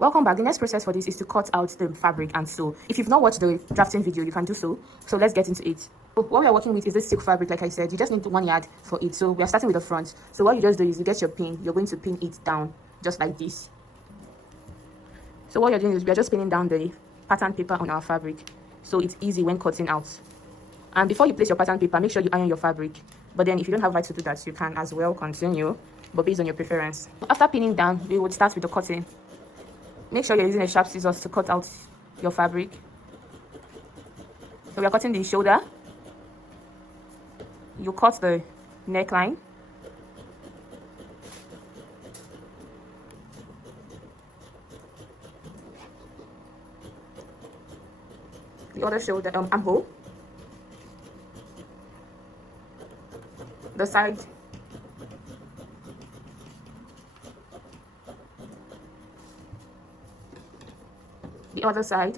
Welcome back. The next process for this is to cut out the fabric and sew. If you've not watched the drafting video, you can do so. So let's get into it. So what we are working with is this silk fabric. Like I said, you just need 1 yard for it. So we are starting with the front. So what you just do is you get your pin. You're going to pin it down just like this. So what you're doing is we are just pinning down the pattern paper on our fabric, so it's easy when cutting out. And before you place your pattern paper, make sure you iron your fabric. But then if you don't have right to do that, you can as well continue, but based on your preference. After pinning down, we would start with the cutting. Make sure you're using a sharp scissors to cut out your fabric. So we are cutting the shoulder. You cut the neckline. The other shoulder, armhole. The side. The other side.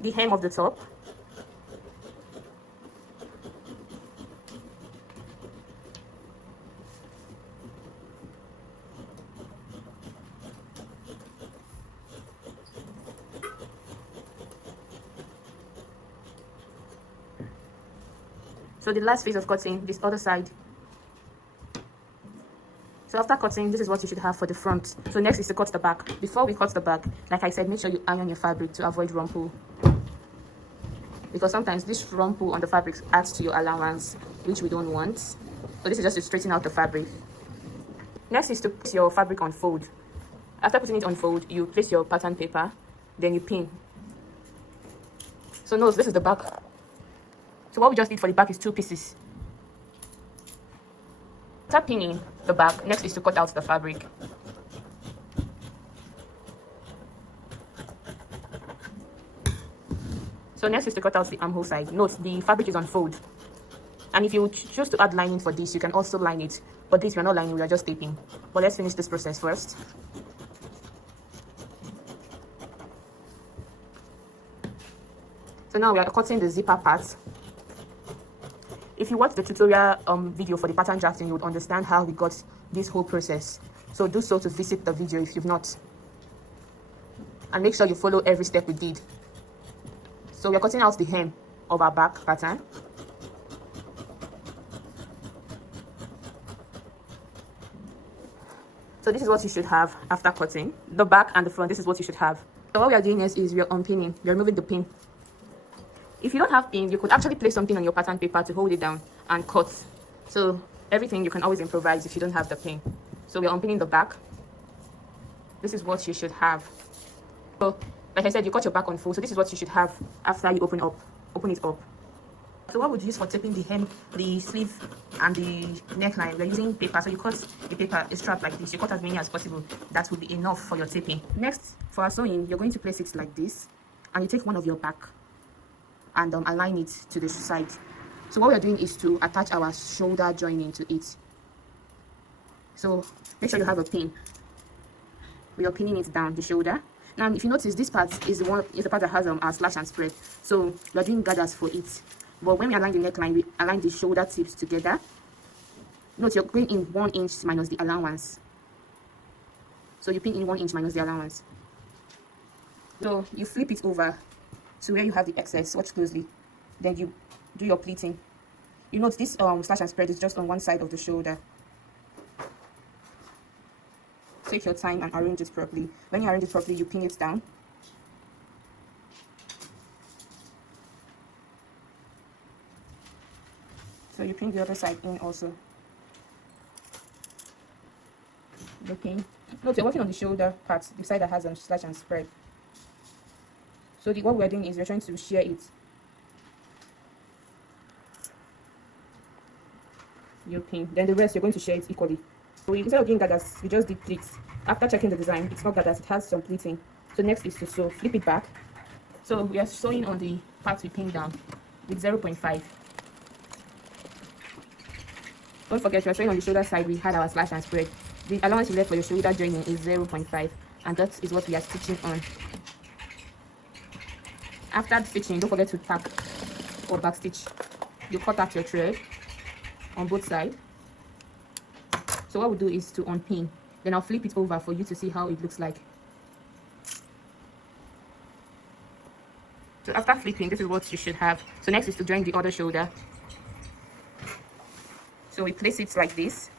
The hem of the top. So the last phase of cutting, this other side. So after cutting, this is what you should have for the front. So next is to cut the back. Before we cut the back, like I said, make sure you iron your fabric to avoid rumple, because sometimes this rumple on the fabric adds to your allowance, which we don't want. So this is just to straighten out the fabric. Next is to place your fabric on fold. After putting it on fold, you place your pattern paper, then you pin. So note, this is the back. So what we just did for the back is 2 pieces. After pinning the back, next is to cut out the fabric. So next is to cut out the armhole side. Note, the fabric is on fold. And if you choose to add lining for this, you can also line it. But this, we are not lining, we are just taping. But let's finish this process first. So now we are cutting the zipper part. If you watch the tutorial video for the pattern drafting, you would understand how we got this whole process. So do so to visit the video if you've not. And make sure you follow every step we did. So we're cutting out the hem of our back pattern. So this is what you should have after cutting. The back and the front, this is what you should have. So what we are doing is we are unpinning. We are removing the pin. If you don't have pin, you could actually place something on your pattern paper to hold it down and cut. So everything you can always improvise if you don't have the pin. So we're unpinning the back. This is what you should have. So like I said, you cut your back on full, so this is what you should have after you open it up. So what would you use for taping the hem, the sleeve, and the neckline? We're using paper. So you cut the paper, a strap like this. You cut as many as possible. That will be enough for your taping. Next, for our sewing, you're going to place it like this, and you take one of your back and align it to the side. So what we are doing is to attach our shoulder joining to it. So make sure you have a pin. We are pinning it down the shoulder. Now if you notice, this part is the part that has our slash and spread. So we are doing gathers for it. But when we align the neckline, we align the shoulder tips together. Note, you're going in 1 inch minus the allowance. So you pin in 1 inch minus the allowance. So you flip it over to where you have the excess. Watch closely. Then you do your pleating. You note this slash and spread is just on one side of the shoulder. Take your time and arrange it properly. When you arrange it properly, you pin it down. So you pin the other side in also. The pin. Note, you're working on the shoulder part, the side that has a slash and spread. So what we're doing is we're trying to shear it. You pin. Then the rest, you're going to shear it equally. So instead of doing gathers, we just did pleats. After checking the design, it's not gathers, it has some pleating. So next is to sew. Flip it back. So we are sewing on the part we pinned down with 0.5. Don't forget, we are sewing on the shoulder side. We had our slash and spread. The allowance you left for your shoulder joining is 0.5, and that is what we are stitching on. After stitching, don't forget to tack or back stitch. you cut out your thread on both sides. So what we'll do is to unpin, then I'll flip it over for you to see how it looks like. So after flipping, this is what you should have. So next is to join the other shoulder. So we place it like this,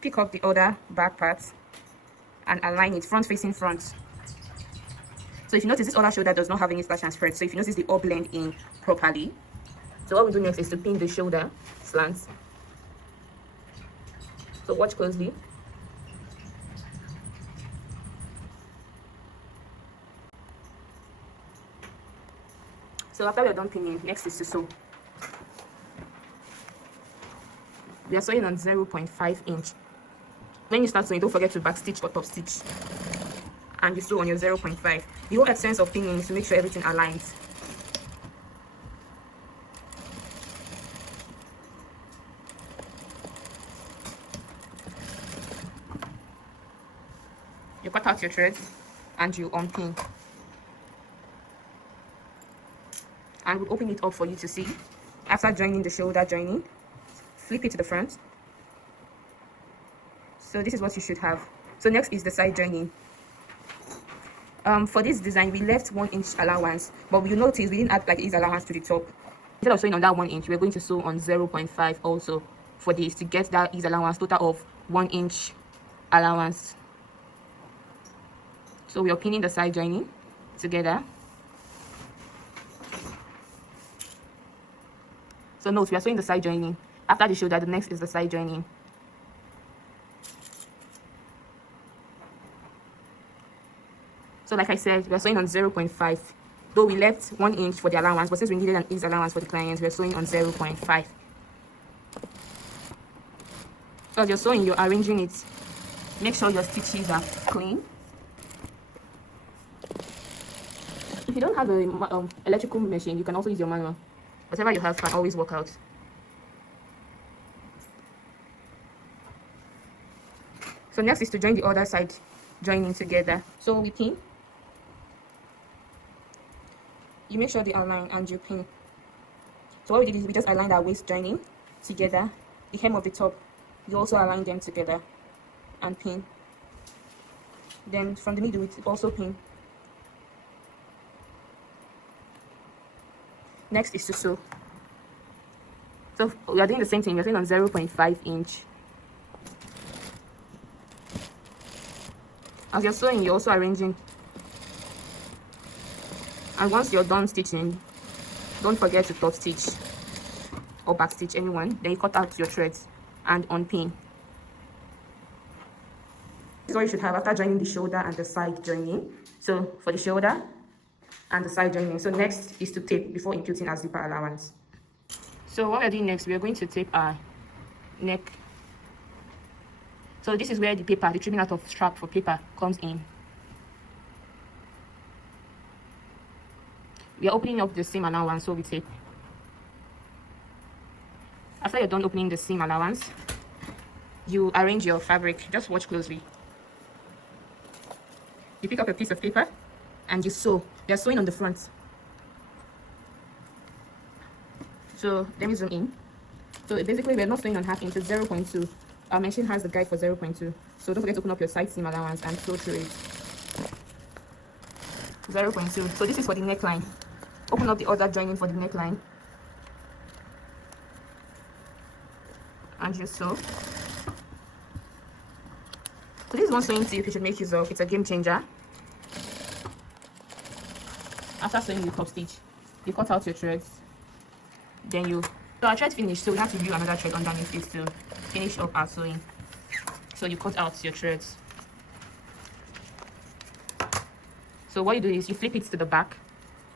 pick up the other back part and align it front facing front. So if you notice, this other shoulder does not have any slash and spread, so if you notice, they all blend in properly. So what we do next is to pin the shoulder slants. So watch closely. So after we are done pinning, next is to sew. We are sewing on 0.5 inch. When you start sewing, don't forget to back stitch or top stitch, and you sew on your 0.5. The whole essence of pinning is to make sure everything aligns. You cut out your threads and you unpin, and we'll open it up for you to see. After joining the shoulder joining, flip it to the front. So this is what you should have. So next is the side joining. For this design, we left 1 inch allowance, but you notice we didn't add like ease allowance to the top. Instead of sewing on that 1 inch, we're going to sew on 0.5 also for this to get that ease allowance total of 1 inch allowance. So we are pinning the side joining together. So note, we are sewing the side joining. After the shoulder, the next is the side joining. So like I said, we are sewing on 0.5. Though we left 1 inch for the allowance, but since we needed an ease allowance for the client, we are sewing on 0.5. So as you're sewing, you're arranging it. Make sure your stitches are clean. If you don't have an electrical machine, you can also use your manual. Whatever you have can always work out. So next is to join the other side joining together. So we pin. You make sure they align and you pin. So what we did is we just aligned our waist joining together. The hem of the top, you also align them together and pin. Then from the middle, we also pin. Next is to sew. So we are doing the same thing. We're sewing on 0.5 inch. As you're sewing, you're also arranging. And once you're done stitching, don't forget to top stitch or back stitch, anyone. Then you cut out your threads and unpin. This is what you should have after joining the shoulder and the side joining. So for the shoulder and the side joining. So next is to tape before imputing our zipper allowance. So what we're doing next, we are going to tape our neck. So this is where the paper, the trimming out of strap for paper comes in. We are opening up the seam allowance, so we tape. After you're done opening the seam allowance, you arrange your fabric. Just watch closely. You pick up a piece of paper and you sew. You're sewing on the front. So let me zoom in. So basically, we're not sewing on half inch, it's 0.2. Our machine has the guide for 0.2. So don't forget to open up your side seam allowance and sew through it. 0.2. So this is for the neckline. Open up the other joining for the neckline. And you sew. So this is one sewing tip you should make use of. It's a game changer. After sewing, you top stitch. You cut out your threads. Then you... So our thread finished, so we have to do another thread underneath it to finish up our sewing. So you cut out your threads. So what you do is you flip it to the back,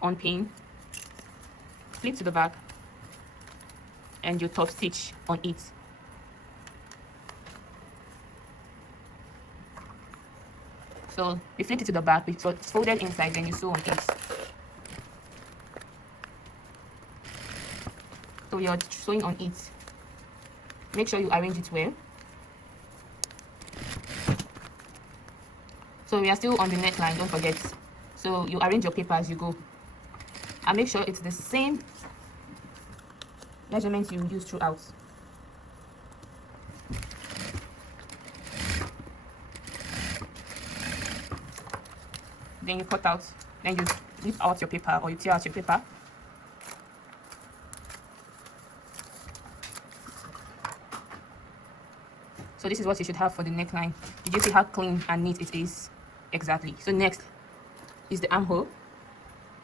unpin, flip to the back, and you top stitch on it. So you flip it to the back, so it's folded inside, then you sew on it. So you're sewing on it. Make sure you arrange it well. So we are still on the neckline, don't forget. So you arrange your paper as you go. And make sure it's the same measurements you use throughout. Then you cut out, then you lift out your paper or you tear out your paper. So this is what you should have for the neckline. Did you see how clean and neat it is? Exactly. So next is the armhole.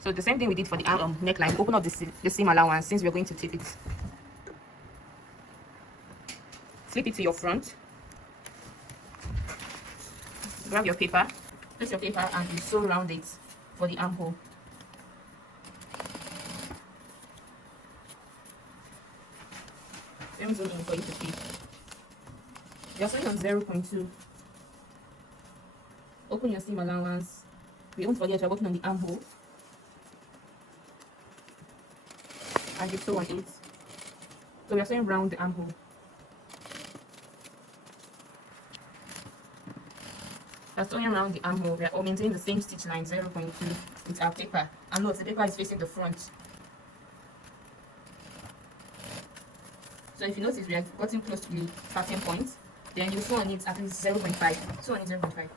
So the same thing we did for the neckline. Open up the seam allowance since we're going to tip it. Flip it to your front. Grab your paper, place your paper and you sew around it for the armhole. Let me zoom in for you to see. You're sewing on 0.2. Open your seam allowance. We won't forget you're working on the armhole. And you sew on it. So we are sewing round the armhole. We are sewing around the armhole. We are maintaining the same stitch line 0.2 with our paper. And note the paper is facing the front. So if you notice we are getting close to the starting point, then you sew on it at least 0.5. Sew on it 0.5.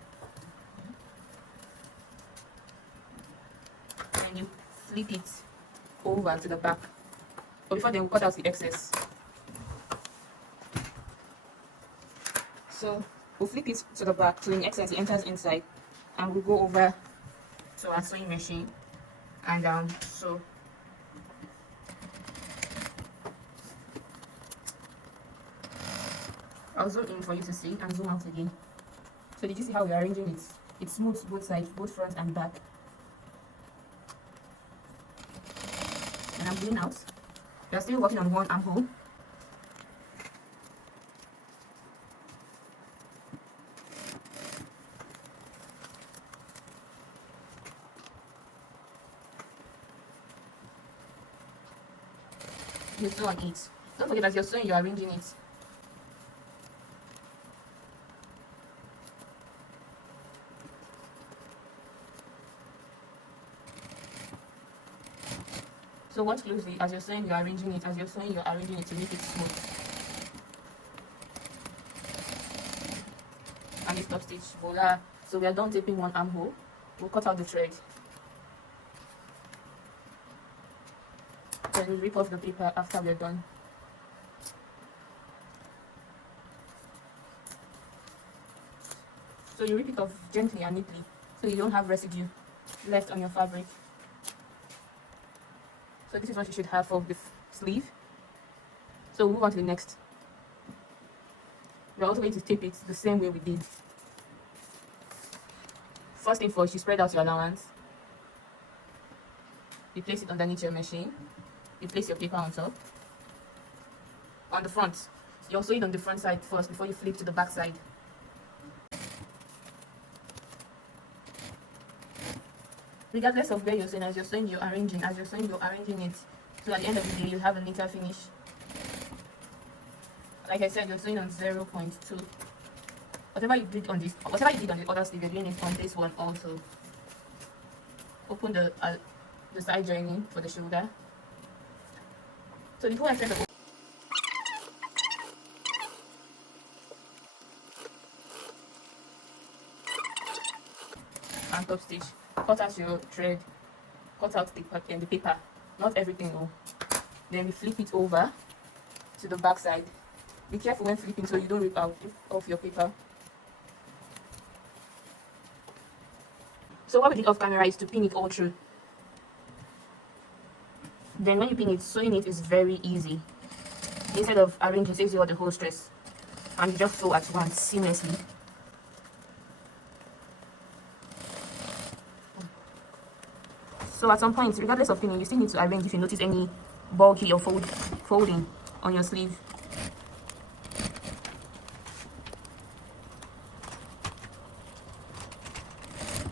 And you flip it over to the back. But before then, we'll cut out the excess. So we'll flip it to the back so the excess enters inside, and we'll go over to our sewing machine and sew. I'll zoom in for you to see and zoom out again. So did you see how we are arranging it? It's smooth both sides, both front and back. And I'm doing out. We are still working on one armhole. You sew on it. Don't forget as you're sewing, you're arranging it. So watch closely as you're sewing, you're arranging it. As you're sewing, you're arranging it to make it smooth. And the stop stitch, voila. So we are done taping one armhole. We'll cut out the thread. Then we'll rip off the paper after we're done. So you rip it off gently and neatly so you don't have residue left on your fabric. So this is what you should have for the sleeve. So we'll move on to the next. We're also going to tape it the same way we did. First thing first, you spread out your allowance. You place it underneath your machine. You place your paper on top. On the front, you also sew it on the front side first before you flip to the back side. Regardless of where you're sewing, as you're sewing, you're arranging. As you're sewing, you're arranging it. So at the end of the day, you'll have a neater finish. Like I said, you're sewing on 0.2. Whatever you did on the other sleeve, you're doing it on this one also. Open the side joining for the shoulder. So the whole extent of and top stitch. Cut out your thread, cut out the paper, not everything though. Then we flip it over to the back side. Be careful when flipping so you don't rip out off your paper. So what we did off camera is to pin it all through. Then when you pin it, sewing it is very easy. Instead of arranging, saves you all the whole stress. And you just sew at once seamlessly. So at some point, regardless of pinning, you still need to arrange if you notice any bulky or folding on your sleeve.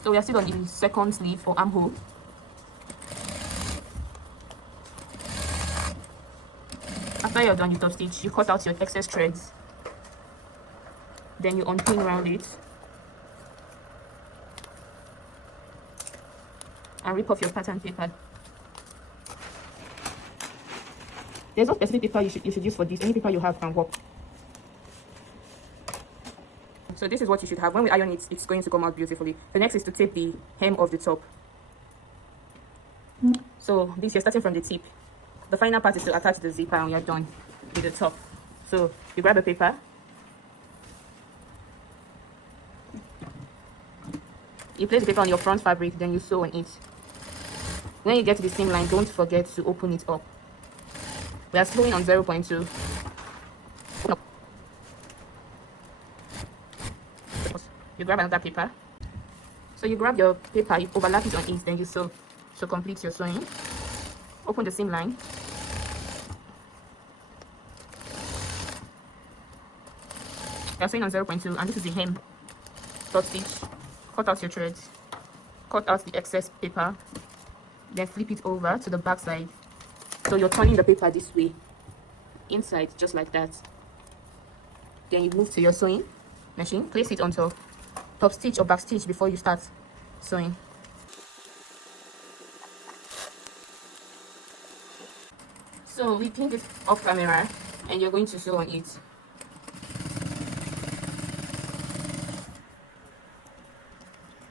So we are still on the second sleeve for armhole. After you're done with top stitch, you cut out your excess threads. Then you unpin around it. And rip off your pattern paper. There's no specific paper you should use for this. Any paper you have can work. So this is what you should have. When we iron it, it's going to come out beautifully. The next is to tape the hem of the top. So this, you're starting from the tip. The final part is to attach the zipper, and you're done with the top. So you grab a paper. You place the paper on your front fabric, then you sew on it. When you get to the seam line, don't forget to open it up. We are sewing on 0.2. You grab another paper. So you grab your paper, you overlap it on it, then you sew to complete your sewing. Open the seam line. You're sewing on 0.2, and this is the hem. Dot stitch. Cut out your threads. Cut out the excess paper. Then flip it over to the back side. So you're turning the paper this way, inside, just like that. Then you move to your sewing machine. Place it on top stitch or back stitch before you start sewing. So we pinned it off camera, and you're going to sew on it.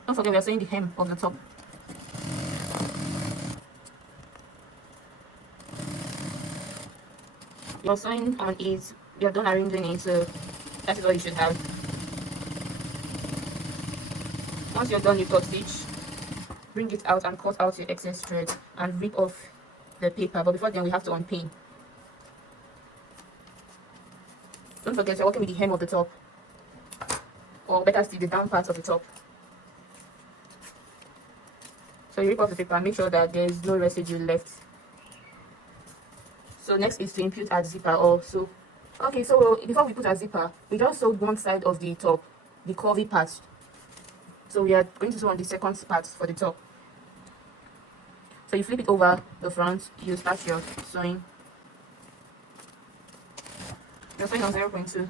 Don't forget, we are sewing the hem of the top. You're sewing on it, you're done arranging it, so that is what you should have. Once you're done, you top stitch, bring it out and cut out your excess thread and rip off the paper. But before then, we have to unpin. Don't forget, you're working with the hem of the top, or better still, the down part of the top. So you rip off the paper and make sure that there is no residue left. So next is to impute our zipper also. Okay, so before we put our zipper, we just sewed one side of the top, the curvy part. So we are going to sew on the second part for the top. So you flip it over the front, you start your sewing. You're sewing on 0.2.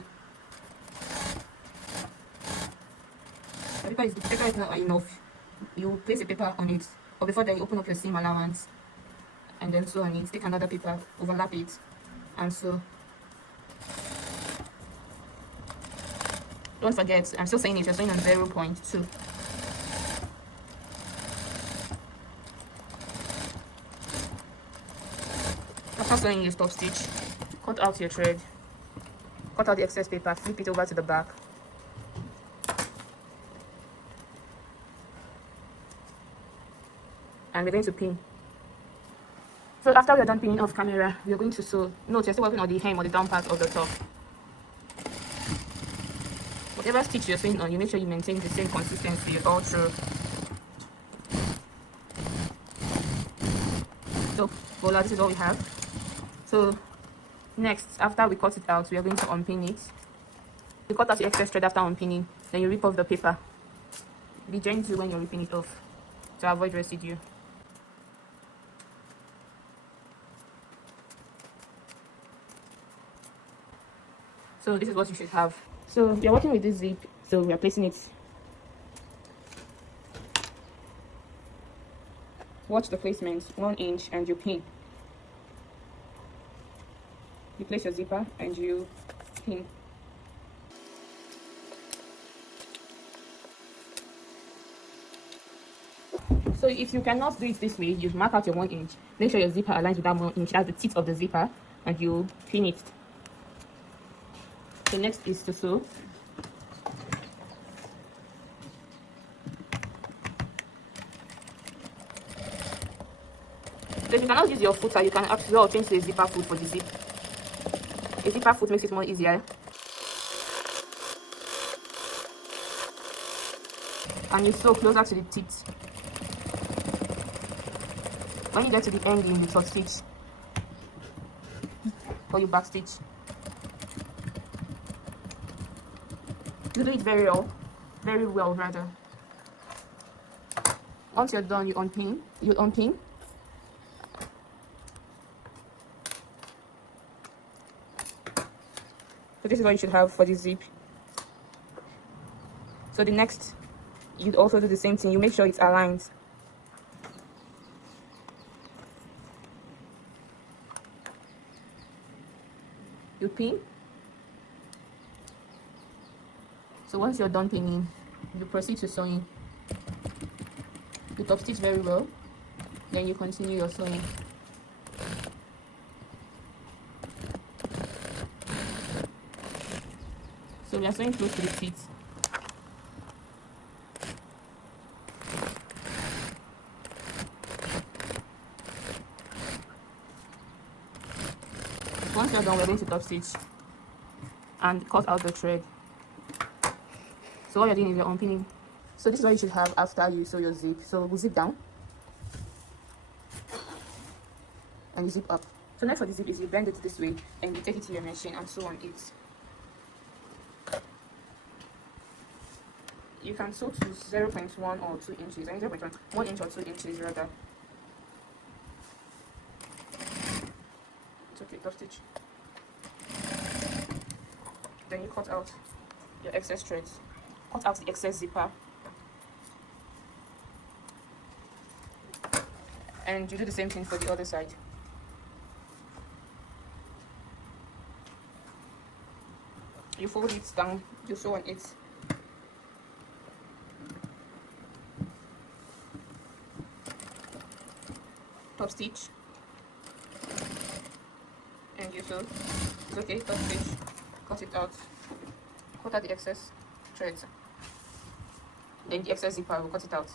The paper is not enough. You place a paper on it, or before then you open up your seam allowance and then sew on it. Take another paper, overlap it, and sew. Don't forget, I'm still saying it, you're sewing on 0.2. After sewing, you stop stitch, cut out your thread, cut out the excess paper, flip it over to the back. And we're going to pin. So after we're done pinning off camera, we're going to sew. Note, you're still working on the hem or the down part of the top. Whatever stitch you're sewing on, you make sure you maintain the same consistency all through. So voila, this is all we have. So next, after we cut it out, we are going to unpin it. You cut out the excess thread after unpinning, then you rip off the paper. Be gentle when you're ripping it off to avoid residue. So this is what you should have. So we are working with this zip, so we are placing it. Watch the placement, 1 inch, and you pin. You place your zipper and you pin. So if you cannot do it this way, you mark out your 1 inch. Make sure your zipper aligns with that 1 inch. That's the tip of the zipper, and you pin it. So next is to sew. So if you cannot use your footer, you can as well change to a zipper foot for the zip. A zipper foot makes it more easier. And you sew closer to the tips. When you get to the end, you top stitch or you back stitch. You do it very well rather. Once you're done, you unpin. So this is what you should have for this zip. So the next, you'd also do the same thing. You make sure it's aligned. you pin. So once you're done pinning, you proceed to sewing. You top stitch very well, then you continue your sewing. So we are sewing close to the teeth. Once you're done, we're going to top stitch and cut out the thread. So what you're doing is you're unpinning. So this is what you should have after you sew your zip. So we'll zip down and you zip up. So next for the zip is you bend it this way and you take it to your machine and sew on it. You can sew to 0.1 or 2 inches. I mean 0.1, 1 inch or 2 inches rather. It's okay, top stitch. Then you cut out your excess threads. Cut out the excess zipper. And you do the same thing for the other side. You fold it down, you sew on it. Top stitch. And you sew. It's okay, top stitch. Cut it out. Cut out the excess threads. Then the excess zipper, we'll cut it out.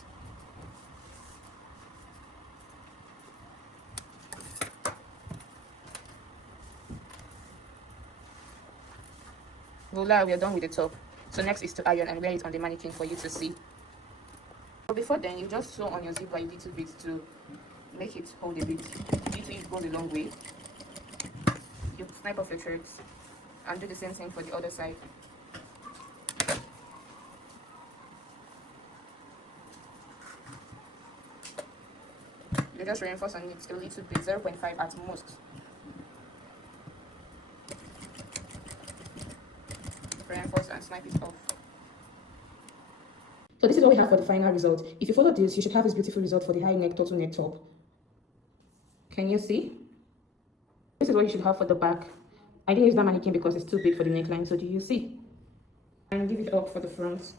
Voila, we are done with the top. So next is to iron and wear it on the mannequin for you to see. But before then, you just sew on your zipper a little bit to make it hold a bit. It goes a long way. You snip off your threads and do the same thing for the other side. You just reinforce on it a little bit, 0.5 at most. Reinforce and snip it off. So this is what we have for the final result. If you follow this, you should have this beautiful result for the high neck turtleneck top. Can you see? This is what you should have for the back. I didn't use that mannequin because it's too big for the neckline, so do you see? And give it up for the front.